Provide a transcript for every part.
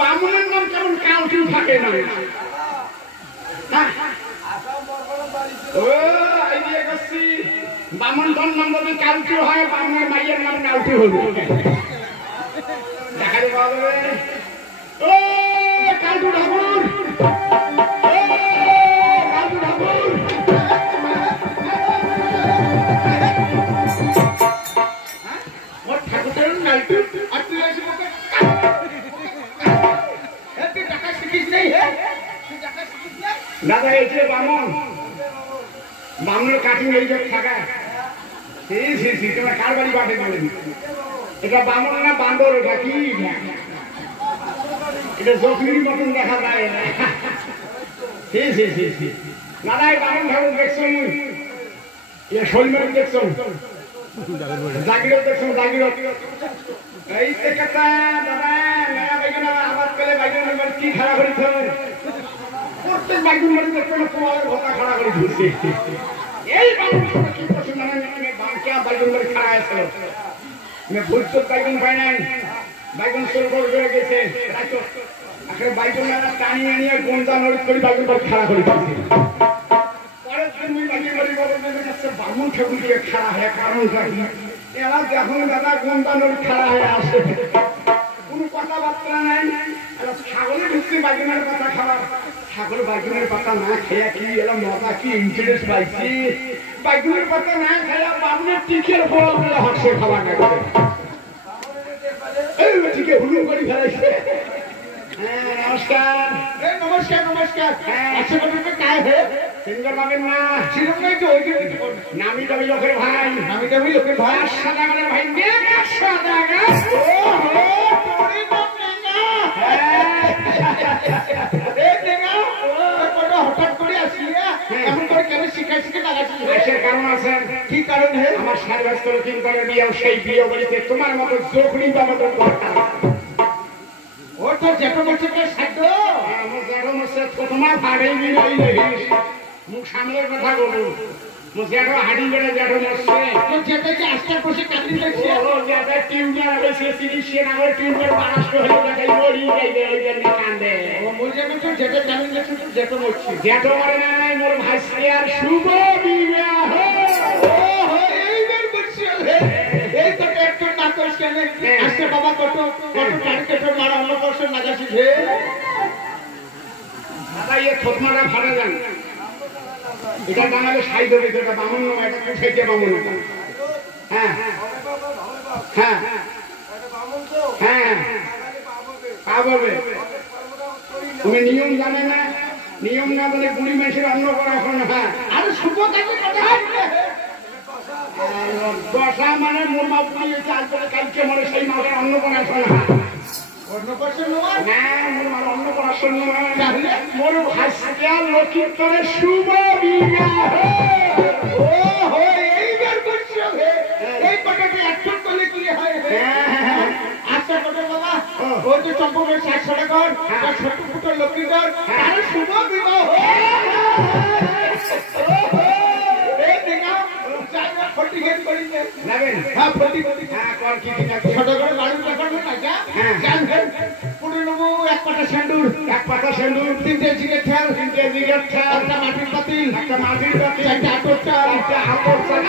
বামুনের নাম কেমন কাউটিও থাকে না। বামন ধন নাম যদি কাউটি হয়, বামনের মাইয়ের নাম কাউটি হল। দেখাতে পাওয়া যাবে ও কাউটু ঠাকুর, কাউটু ঠাকুর। ওর ঠাকুরের নাইটু আর তুই আসি বলতে তুই টাকা শিখিস নেই। দাদা এই যে বামন, বামনের কাটিং এই যে থাকা তোমার কার বাড়ি বাটে বলেন? এটা বামন না বান্দর? এটা কি? এটা জখমির মতন দেখা যায়। দাদা এই বামন ঠাকুর দেখছো? শৈলমারি দেখছো? জাগিরত দেখছো? জাগিরত এই কথা দাদা মেয়া বাইকেন আবাদ করে বাইকেন কি খারাপ করেছে? প্রত্যেক বাইকের মধ্যে দেখছো না তোমার কথা খারাপ করে ঘুরছে। এই বামন কি করছে মানে বাংলা বাইকের মধ্যে খারাপ আছে। ভুলচোর বাইকেন পাই নাই, বাইকেন সোল করে গেছে আসলে বাইকেন টানিয়ে নিয়ে গন্ডা নড়ি করে বাইকের বাড়ি খারাপ করে দিয়েছে। পরের দিন বাইকের বাড়ি বামন ঠাকুরকে খারাপ হয় কারণটা কি? এরা যখন দাদা গন্ডা নড়ি খারাপ হয়ে আসে, কোনো কথাবার্তা নাই। ছাগলে ঢুকছে বাইকেনের পাতা খাওয়া, ছাগল বাইকেনের পাতা না খেয়ে কি এরা মজা কি ইন্টারেস্ট পাইছি। বাইকেনের পাতা না খেয়ে বামনের টিকের বড় বলে হাসে খাওয়া গেছে। টিকে হুলুম করে ফেলাইছে। নমস্কার নমস্কার নমস্কার। আচ্ছা কায় হে সিঙ্গর পাবেন না? সেরকম নাই তো, ওই নামি দামি লোকের ভাই, নামি দামি লোকের ভাই। সাদাগার ভাই সাদাগা হঠাৎ করে আসলি এমন করে কেন শিখাই শিখে লাগাচ্ছি? কারণ আছে। কি কারণ? আমার সাড়ে 5 করে বিয়ে, সেই বিয়ে বলিতে তোমার মতো জখনি বা মতো ও তো যেটা বলছে সাধ্য তোমার ভাড়ে মুখ সামনের কথা বলুন। যেটা হাড়ি বেড়ে যেটা মরছে যেটা যে আস্তে বসে কাটি দেখছে যেটা টিউমার হয়েছে সে নামের টিউমার বারাষ্ট হয়ে দেখাই মরি যাইবে ওই জন্য কান্দে। যেটা জানেন যেটা মরছি যেটা মরে না নাই মোর ভাই আর শুভ বিবাহ। এইবার বলছি এই তো একটু না করিস কেন? আজকে বাবা কত কত টাড়ি কেটে মারা অন্য বছর লাগাচ্ছিস হে দাদা। ইয়ে থতমাটা ফাটা যান, এটা বাঙালি সাই ধরে, এটা বামন নয়, এটা কুঠাইতে বামন। হ্যাঁ হ্যাঁ হ্যাঁ পাবে। তুমি নিয়ম জানে না, নিয়ম না বলে বুড়ি মেশির অন্ন করা এখন। হ্যাঁ আরে শুভ দশা মানে মোর মা বুড়ি হয়েছে আজ করে কালকে মনে সেই মাসের অন্ন করা এখন। শুভ বিবাহ। এইবার করছি এই কথাটা একজন করলে কি হয়? আচ্ছা কথা বাবা, ওই যে চম্পকের 700 টাকা ছোট ফুটো লক্ষ্মীকর তার শুভ বিবাহ। এক পাতা সেন্দুর 3টে জিগের ঠেল, 3টে জিগের ঠেল, একটা মাটির পাতিল, একটা মাটির পাতিল, একটা আতর চাল, একটা আতর চাল।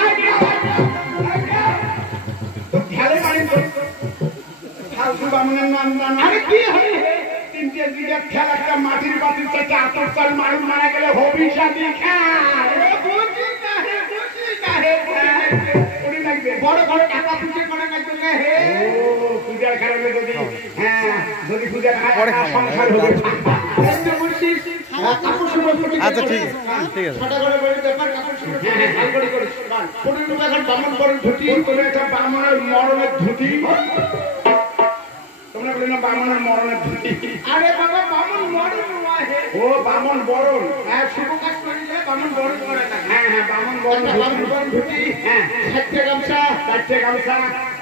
ঠেলে মারি ফালতু বামনের নাম জানো? আরে কি হয়? 3টে জিগের ঠেল, একটা মাটির পাতিল, একটা আতর চাল। মারুন মারা গেলে হবি শাদি খায়। বড় বড় টাকা পুজো করে না জন্য হে পূজার কারণে যদি হ্যাঁ যদি পূজা খায় সংসার হবে। আচ্ছা ঠিক আছে ঠিক আছে। ছোট করে বলি ব্যাপার কাপড় শুরু করে ভাই করে করে গান 15 টাকা এখন বামন বরণ ধুতি কোন একটা বামনের মরণের ধুতি। তোমরা বলে না বামনের মরণের ধুতি? আরে বাবা বামন মরণ নয় হে, ও বামন বরণ। হ্যাঁ শুভ কাজ করিলে বামন বরণ করে না। হ্যাঁ হ্যাঁ বামন বরণ ধুতি। হ্যাঁ 4টে গামছা, 4টে গামছা,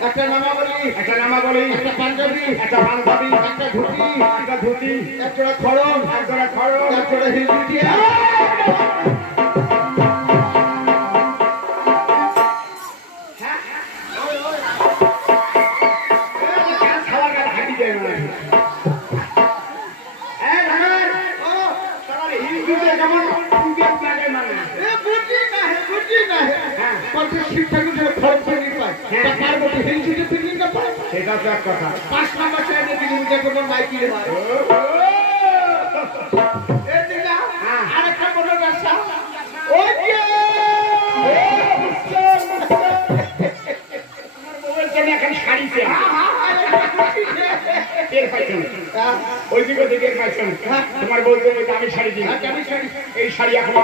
একটা নামাবলি, একটা নামাবলি, একটা পাঞ্জাবি, একটা পাঞ্জাবি, একটা ধুতি, একটা ধুতি, একটা খড়ম, একটা খড়ম, একটা হিলদি। এটা তো এক কথা 5 নম্বর সাইডে দিকে উঠে কোনো মাইকি রে ভাই এই দিলা আরেকটা বড় ব্যবসা ওই যে এখন শাড়িতে টের পাইছেন ওই দিকে থেকে পাইছেন তোমার বলতে বলতে আমি শাড়ি দিই এই শাড়ি এখন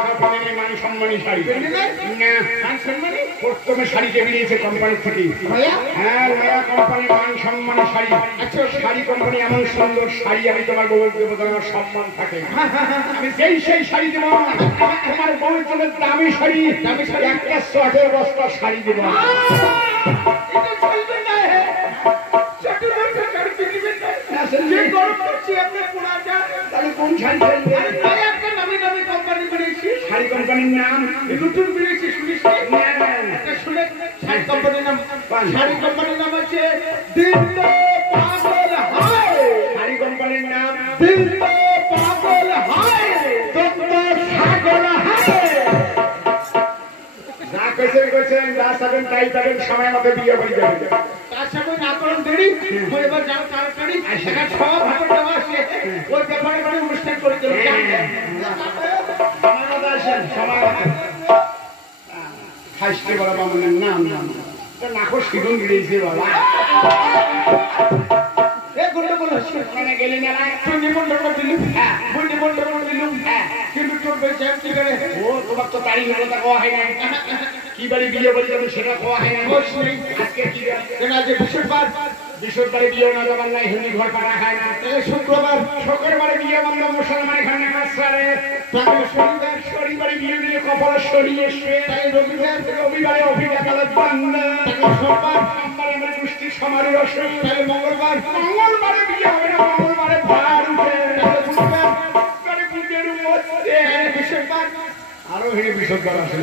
নেই মান সম্মানী শাড়ি প্রথমে শাড়িতে বেরিয়েছে কোম্পানি থেকে হ্যাঁ নয়া কোম্পানি মান সম্মানী শাড়ি আচ্ছা শাড়ি কোম্পানি এমন সুন্দর শাড়ি আমি তোমার বউয়ের দেবো তোমার সম্মান থাকে আমি সেই শাড়ি দেবো তোমার বউয়ের জন্য দামি শাড়ি একটা সোয়াটার বস্তা শাড়ি দেবো এটা চলবে না ছোট বড় শাড়ি কিনবেন না যে গরম করছি আপনি পুরা যা তাহলে কোন শাড়ি কিনবে আরে নয়া একটা নামি কোম্পানি বেরিয়েছে শাড়ি কোম্পানির নাম নতুন বেরিয়েছে শুনিস না এটা শুনে শাড়ি কোম্পানির নাম আছে দিল্লি পাগল হায় শাড়ি কোম্পানির নাম দিল্লি পাগল হায় ডক্টর পাগল হায় যা কইছেন যা সাবেন তাই পাবেন সময় মতো বিয়ে হয়ে যাবে তার সাথে না করুন দেরি মই এবার যাও তাড়াতাড়ি একা সব ভাবে দেওয়া আছে ওই ব্যাপারে মানে অনুষ্ঠান করে দেব সময় মতো আসেন সময় মতো খাইতে বলা বামনের নাম নাকো শিগুন গিয়েছে বাবা এ গুন্ডা বলো মানে গেলে না তুই নিমন্ত্রণ দিলু হ্যাঁ তুই নিমন্ত্রণ দিলু হ্যাঁ কিন্তু তোর বেঁচে কি করে ও তোমার তো তারিখ হলো তা কোয়া হয় না কি বাড়ি বিয়ে বলি যাবে সেটা কোয়া হয় না আজকে কি কেন আজ বৃহস্পতিবারে বিয়ে না যাবার নাই হিন্দি ঘর পাড়া খায় না শুক্রবারে বিয়ে বন্ধ মুসলমান এখানে কাজ করে শনিবারে বিয়ে দিলে কপাল সরিয়ে রবিবারে অভিজ্ঞতা বন্ধ সোমবারে আমার গোষ্ঠীর সমারোহ তাহলে মঙ্গলবারে বিয়ে হবে না মঙ্গলবারে ভার উঠে আরো হেনে বিসর্জন আছে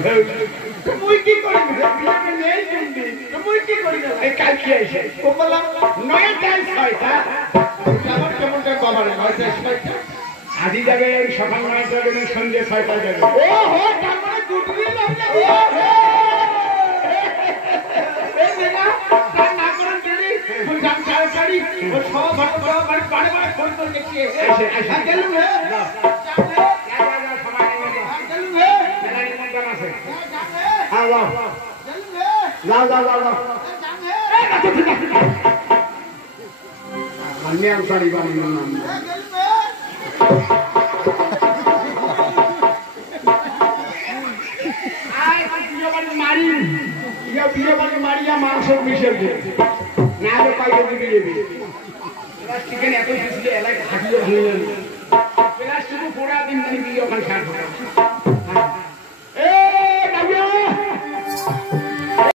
তুই কি করবি বিয়ে নেই কিন্তু তুই কি করবি এই কাল কি আইছে বললাম 9টায় 6টা আমার কেমনটা বাবারে 9টায় 6টা আজি যাবে সকাল 9টা যাবে সন্ধ্যে 6টা যাবে ও হো তার মানে দুদিন লাগবে এই মেগা তার না করেন দেরি তুই জান তাড়াতাড়ি ও সব বাড়ি ফোন করে দেখছি এসে গেলু হে মারিয়া মাংস মিশে না পাইলে দিবি প্লাস্টিকের এত এলাকায় হাঁটিয়ে ভালো প্লাস্টিক পোড়া দিন বিয়ে ওখানে